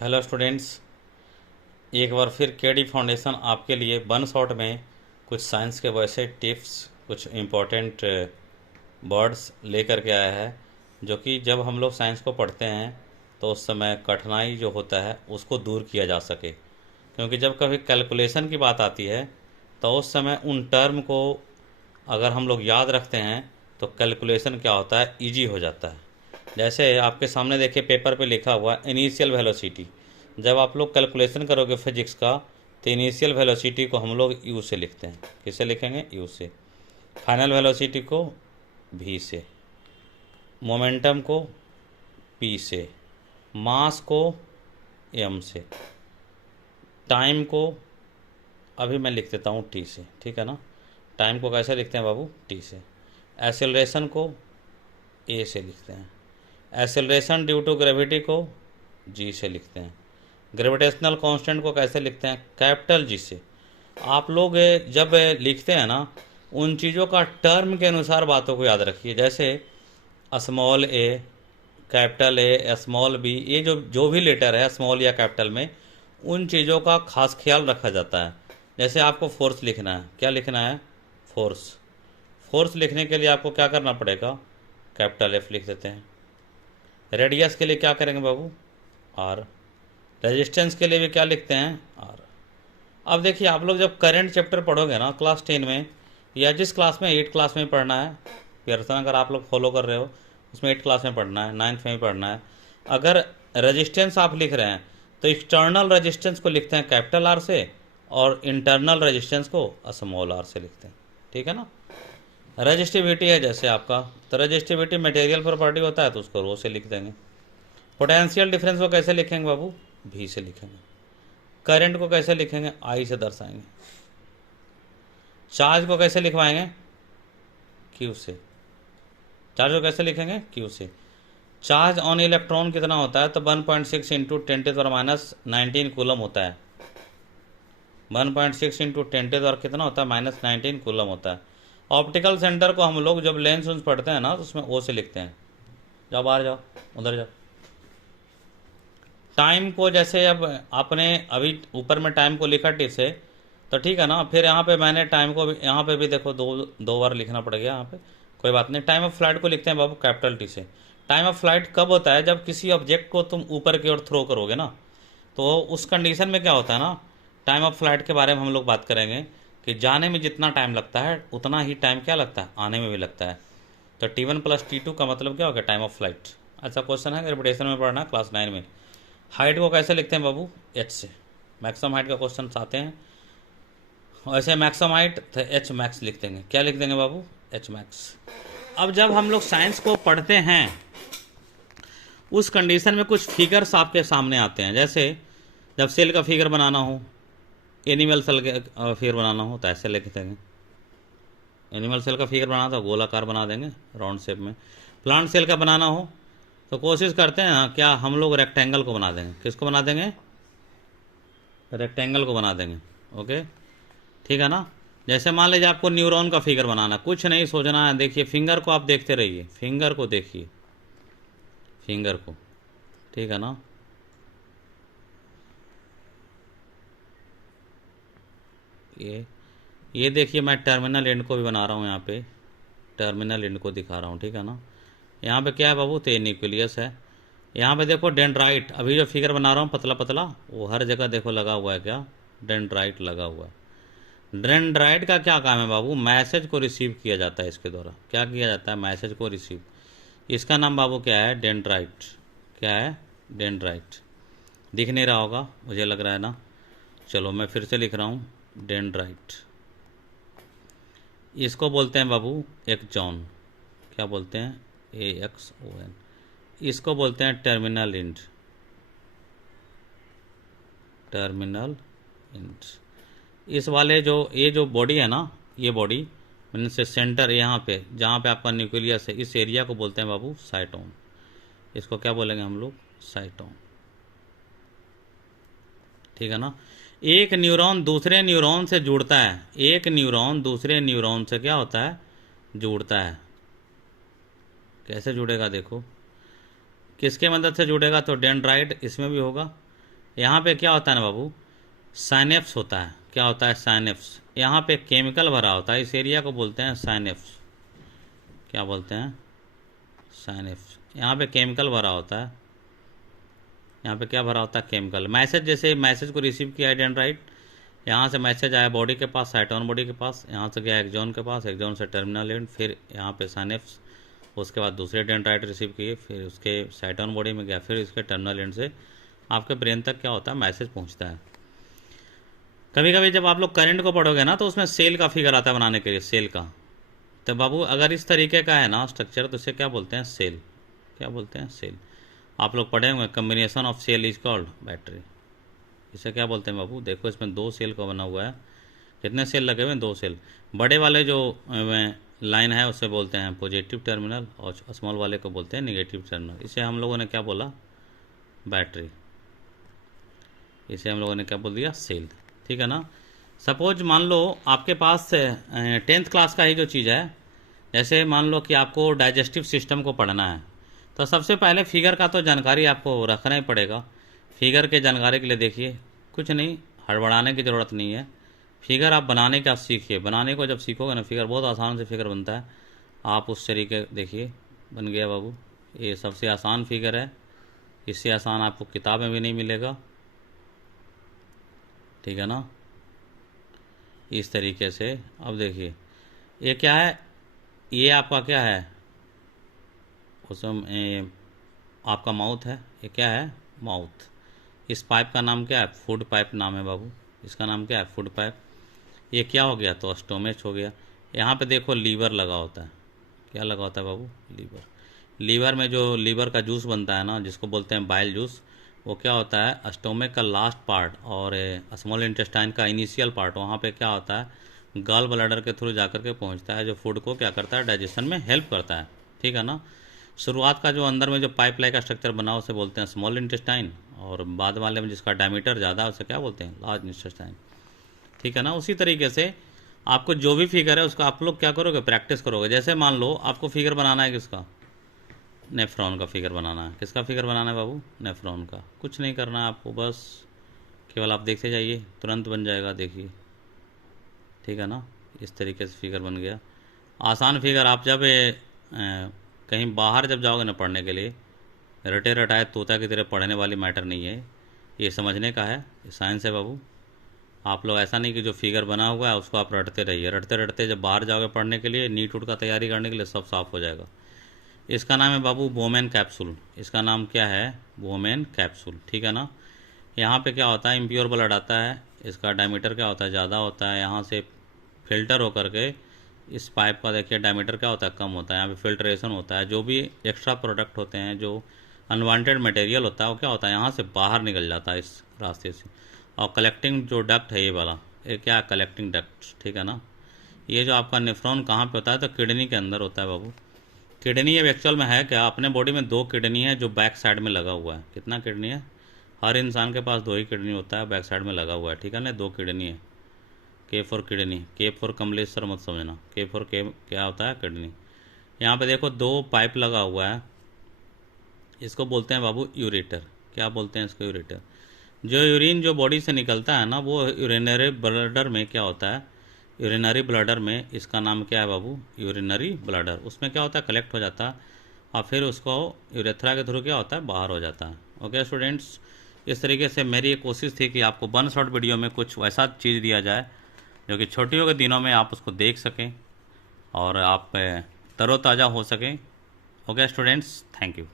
Hello students, एक बार फिर KD foundation आपके लिए वन शॉट में कुछ साइंस के वैसे टिप्स, कुछ इम्पोर्टेंट वर्ड्स लेकर के आया है जो कि जब हम लोग साइंस को पढ़ते हैं तो उस समय कठिनाई जो होता है उसको दूर किया जा सके। क्योंकि जब कभी कैलकुलेशन की बात आती है तो उस समय उन टर्म को अगर हम लोग याद रखते हैं तो कैलकुलेशन क्या होता है, ईजी हो जाता है। जैसे आपके सामने देखिए पेपर पे लिखा हुआ इनिशियल वेलोसिटी। जब आप लोग कैलकुलेशन करोगे फिजिक्स का तो इनिशियल वेलोसिटी को हम लोग यू से लिखते हैं। किससे लिखेंगे? यू से। फाइनल वेलोसिटी को भी से। मोमेंटम को पी से। मास को एम से। टाइम को अभी मैं लिख देता हूँ टी से, ठीक है ना। टाइम को कैसे लिखते हैं बाबू? टी से। एक्सेलरेशन को ए से लिखते हैं। एक्सेलरेशन ड्यू टू ग्रेविटी को जी से लिखते हैं। ग्रेविटेशनल कांस्टेंट को कैसे लिखते हैं? कैपिटल जी से। आप लोग जब लिखते हैं ना, उन चीज़ों का टर्म के अनुसार बातों को याद रखिए। जैसे small A, capital A, small B, ये जो जो भी लेटर है स्मॉल या कैपिटल में, उन चीज़ों का खास ख्याल रखा जाता है। जैसे आपको फोर्स लिखना है, क्या लिखना है? फोर्स। फोर्स लिखने के लिए आपको क्या करना पड़ेगा? कैपिटल एफ लिख देते हैं। रेडियस के लिए क्या करेंगे बाबू? आर। रेजिस्टेंस के लिए भी क्या लिखते हैं? आर। अब देखिए, आप लोग जब करंट चैप्टर पढ़ोगे ना क्लास 10 में, या जिस क्लास में 8 क्लास में पढ़ना है, पियर्सन अगर आप लोग फॉलो कर रहे हो उसमें 8 क्लास में पढ़ना है, 9th में भी पढ़ना है। अगर रेजिस्टेंस आप लिख रहे हैं तो एक्सटर्नल रेजिस्टेंस को लिखते हैं कैपिटल आर से, और इंटरनल रेजिस्टेंस को स्मॉल आर से लिखते हैं, ठीक है ना। रजिस्टिविटी है जैसे आपका, तो रजिस्टिविटी मटेरियल प्रॉपर्टी होता है तो उसको रो से लिख देंगे। पोटेंशियल डिफरेंस को कैसे लिखेंगे बाबू? भी से लिखेंगे। करंट को कैसे लिखेंगे? आई से दर्शाएंगे। चार्ज को कैसे लिखवाएंगे? क्यू से। चार्ज को कैसे लिखेंगे? क्यू से। चार्ज ऑन इलेक्ट्रॉन कितना होता है? तो 1.6 इंटू 10⁻19 कूलम होता है। 1.6 इंटू 10 कितना होता है? -19 कूलम होता है। ऑप्टिकल सेंटर को हम लोग जब लेंस उन्स पढ़ते हैं ना तो उसमें ओ से लिखते हैं। जाओ बाहर जाओ, उधर जाओ। टाइम को जैसे अब आपने अभी ऊपर में टाइम को लिखा टी से, तो ठीक है ना। फिर यहाँ पे मैंने टाइम को यहाँ पे भी देखो दो बार लिखना पड़ गया यहाँ पे, कोई बात नहीं। टाइम ऑफ फ्लाइट को लिखते हैं बाबू कैपिटल टी से। टाइम ऑफ फ्लाइट कब होता है? जब किसी ऑब्जेक्ट को तुम ऊपर की ओर थ्रो करोगे ना, तो उस कंडीशन में क्या होता है ना, टाइम ऑफ फ्लाइट के बारे में हम लोग बात करेंगे कि जाने में जितना टाइम लगता है उतना ही टाइम क्या लगता है? आने में भी लगता है। तो T1 + T2 का मतलब क्या होगा? Time of flight. अच्छा क्वेश्चन है, ग्रेविटेशन में पढ़ना क्लास 9 में। हाइट को कैसे लिखते हैं बाबू? एच से। मैक्सिमम हाइट का क्वेश्चन आते हैं वैसे। मैक्सिमम हाइट तो एच मैक्स लिख देंगे। क्या लिख देंगे बाबू? H max. अब जब हम लोग साइंस को पढ़ते हैं उस कंडीशन में कुछ फिगर्स आपके सामने आते हैं। जैसे जब सेल का फिगर बनाना हो, एनिमल सेल का फिगर बनाना हो तो ऐसे लिख देंगे। एनिमल सेल का फिगर बनाना तो गोलाकार बना देंगे राउंड शेप में। प्लांट सेल का बनाना हो तो कोशिश करते हैं ना क्या, हम लोग रेक्टेंगल को बना देंगे। किसको बना देंगे? रेक्टेंगल को बना देंगे। ओके, ठीक है ना। जैसे मान लीजिए आपको न्यूरॉन का फिगर बनाना, कुछ नहीं सोचना है। देखिए फिंगर को आप देखते रहिए, फिंगर को देखिए, फिंगर को, ठीक है ना। ये देखिए मैं टर्मिनल एंड को भी बना रहा हूँ यहाँ पे, टर्मिनल एंड को दिखा रहा हूँ, ठीक है ना। यहाँ पे क्या है बाबू? तो न्यूक्लियस है। यहाँ पे देखो डेंड्राइट, अभी जो फिगर बना रहा हूँ पतला पतला, वो हर जगह देखो लगा हुआ है। क्या? डेंड्राइट लगा हुआ है। डेंड्राइट का क्या काम है बाबू? मैसेज को रिसीव किया जाता है इसके द्वारा। क्या किया जाता है? मैसेज को रिसीव। इसका नाम बाबू क्या है? डेंड्राइट। क्या है? डेंड्राइट। दिख नहीं रहा होगा मुझे लग रहा है ना। चलो मैं फिर से लिख रहा हूँ, डेंड्राइट। इसको बोलते हैं बाबू एक्सॉन। क्या बोलते हैं? AXON। इसको बोलते हैं टर्मिनल एंड। Terminal and. इस वाले जो ये जो बॉडी है ना, ये बॉडी मीन्स से सेंटर यहाँ पे जहाँ पे आपका न्यूक्लियस है, इस एरिया को बोलते हैं बाबू साइटोन। इसको क्या बोलेंगे हम लोग? साइटोन, ठीक है ना। एक न्यूरॉन दूसरे न्यूरॉन से जुड़ता है। एक न्यूरॉन दूसरे न्यूरॉन से क्या होता है? जुड़ता है। कैसे जुड़ेगा देखो, किसके मदद से जुड़ेगा? तो डेंड्राइट इसमें भी होगा, यहाँ पे क्या होता है ना बाबू, साइनेप्स होता है। क्या होता है? साइनेप्स। यहाँ पे केमिकल भरा होता है, इस एरिया को बोलते हैं साइनेप्स। क्या बोलते हैं? साइनेप्स। यहाँ पे केमिकल भरा होता है। यहाँ पे क्या भरा होता है? केमिकल। मैसेज, जैसे मैसेज को रिसीव किया डेंड्राइट, यहाँ से मैसेज आया बॉडी के पास, साइटोन बॉडी के पास, यहाँ से गया एक्सॉन के पास, एक्सॉन से टर्मिनल एंड, फिर यहाँ पे साइनेप्स, उसके बाद दूसरे डेंड्राइट रिसीव किए, फिर उसके साइटोन बॉडी में गया, फिर इसके टर्मिनल एंड से आपके ब्रेन तक क्या होता है? मैसेज पहुँचता है। कभी कभी जब आप लोग करंट को पढ़ोगे ना, तो उसमें सेल का फिगर आता है बनाने के लिए, सेल का। तो बाबू अगर इस तरीके का है ना स्ट्रक्चर, तो इसे क्या बोलते हैं? सेल। क्या बोलते हैं? सेल। आप लोग पढ़े होंगे combination of cell is called battery. इसे क्या बोलते हैं बाबू? देखो इसमें 2 सेल का बना हुआ है। कितने सेल लगे हुए हैं? 2 सेल। बड़े वाले जो लाइन है उसे बोलते हैं पॉजिटिव टर्मिनल, और स्मॉल वाले को बोलते हैं निगेटिव टर्मिनल। इसे हम लोगों ने क्या बोला? बैटरी। इसे हम लोगों ने क्या बोल दिया? सेल। ठीक है ना। सपोज मान लो आपके पास 10th क्लास का ही जो चीज़ है, जैसे मान लो कि आपको डाइजेस्टिव सिस्टम को पढ़ना है, तो सबसे पहले फिगर का तो जानकारी आपको रखना ही पड़ेगा। फिगर के जानकारी के लिए देखिए, कुछ नहीं, हड़बड़ाने की ज़रूरत नहीं है। फिगर आप बनाने का सीखिए। बनाने को जब सीखोगे ना, फिगर बहुत आसान से फिगर बनता है। आप उस तरीके देखिए, बन गया बाबू। ये सबसे आसान फिगर है, इससे आसान आपको किताब में भी नहीं मिलेगा। ठीक है ना। इस तरीके से अब देखिए, ये क्या है? ये आपका क्या है? उसमें आपका माउथ है। ये क्या है? माउथ। इस पाइप का नाम क्या है? फूड पाइप नाम है बाबू। इसका नाम क्या है? Food pipe. ये क्या हो गया? तो स्टोमेच हो गया। यहाँ पे देखो लीवर लगा होता है। क्या लगा होता है बाबू? लीवर। लीवर में जो लीवर का जूस बनता है ना, जिसको बोलते हैं बाइल जूस, वो क्या होता है? स्टोमक का लास्ट पार्ट और स्मॉल इंटेस्टाइन का इनिशियल पार्ट, वहाँ पे क्या होता है? गॉल ब्लैडर के थ्रू जाकर के पहुँचता है, जो फूड को क्या करता है? डाइजेशन में हेल्प करता है। ठीक है ना। शुरुआत का जो अंदर में जो पाइपलाइन का स्ट्रक्चर बना, उसे बोलते हैं स्मॉल इंटेस्टाइन, और बाद वाले में जिसका डायमीटर ज़्यादा है उसे क्या बोलते हैं? Large intestine. ठीक है ना। उसी तरीके से आपको जो भी फिगर है उसका आप लोग क्या करोगे? प्रैक्टिस करोगे। जैसे मान लो आपको फिगर बनाना है किसका? नेफ्रॉन का फिगर बनाना है। किसका फिगर बनाना है बाबू? नेफ्रॉन का। कुछ नहीं करना है आपको, बस केवल आप देखते जाइए, तुरंत बन जाएगा। देखिए, ठीक है ना। इस तरीके से फिगर बन गया। आसान फिगर। आप जब कहीं बाहर जब जाओगे ना पढ़ने के लिए, रटे रटाए तोता की तरह पढ़ने वाली मैटर नहीं है, ये समझने का है, ये साइंस है बाबू। आप लोग ऐसा नहीं कि जो फिगर बना हुआ है उसको आप रटते रहिए। रटते रटते जब बाहर जाओगे पढ़ने के लिए, नीट उट का तैयारी करने के लिए, सब साफ हो जाएगा। इसका नाम है बाबू बोमेन कैप्सूल। इसका नाम क्या है? Bowman capsule. ठीक है ना। यहाँ पे क्या होता है? इम्प्योर ब्लड आता है, इसका डायमीटर क्या होता है? ज़्यादा होता है। यहाँ से फिल्टर होकर के इस पाइप का देखिए डायमीटर क्या होता है? कम होता है। यहाँ पे फिल्ट्रेशन होता है। जो भी एक्स्ट्रा प्रोडक्ट होते हैं, जो अनवांटेड मटेरियल होता है, वो क्या होता है? यहाँ से बाहर निकल जाता है इस रास्ते से। और कलेक्टिंग जो डक्ट है ये वाला, ये क्या है? Collecting duct. ठीक है ना। ये जो आपका नेफ्रॉन कहाँ पे होता है? तो किडनी के अंदर होता है बाबू। किडनी ये एक्चुअल में है क्या? अपने बॉडी में 2 किडनी है जो बैक साइड में लगा हुआ है। कितना किडनी है? हर इंसान के पास 2 ही किडनी होता है, बैक साइड में लगा हुआ है। ठीक है ना। 2 किडनी है। के फॉर किडनी, के फॉर कमलेश्वर मत समझना, के फॉर के क्या होता है? किडनी। यहाँ पे देखो 2 पाइप लगा हुआ है, इसको बोलते हैं बाबू यूरेटर। क्या बोलते हैं इसको? यूरेटर। जो यूरिन जो बॉडी से निकलता है ना, वो यूरिनरी ब्लडर में क्या होता है? यूरिनरी ब्लडर में, इसका नाम क्या है बाबू? Urinary bladder. उसमें क्या होता है? कलेक्ट हो जाता है, और फिर उसको यूरेथ्रा के थ्रू क्या होता है? बाहर हो जाता है। ओके स्टूडेंट्स, इस तरीके से मेरी ये कोशिश थी कि आपको 1 शॉर्ट वीडियो में कुछ वैसा चीज़ दिया जाए जो कि छुट्टियों के दिनों में आप उसको देख सकें और आप तरोताज़ा हो सकें। Okay students, thank you.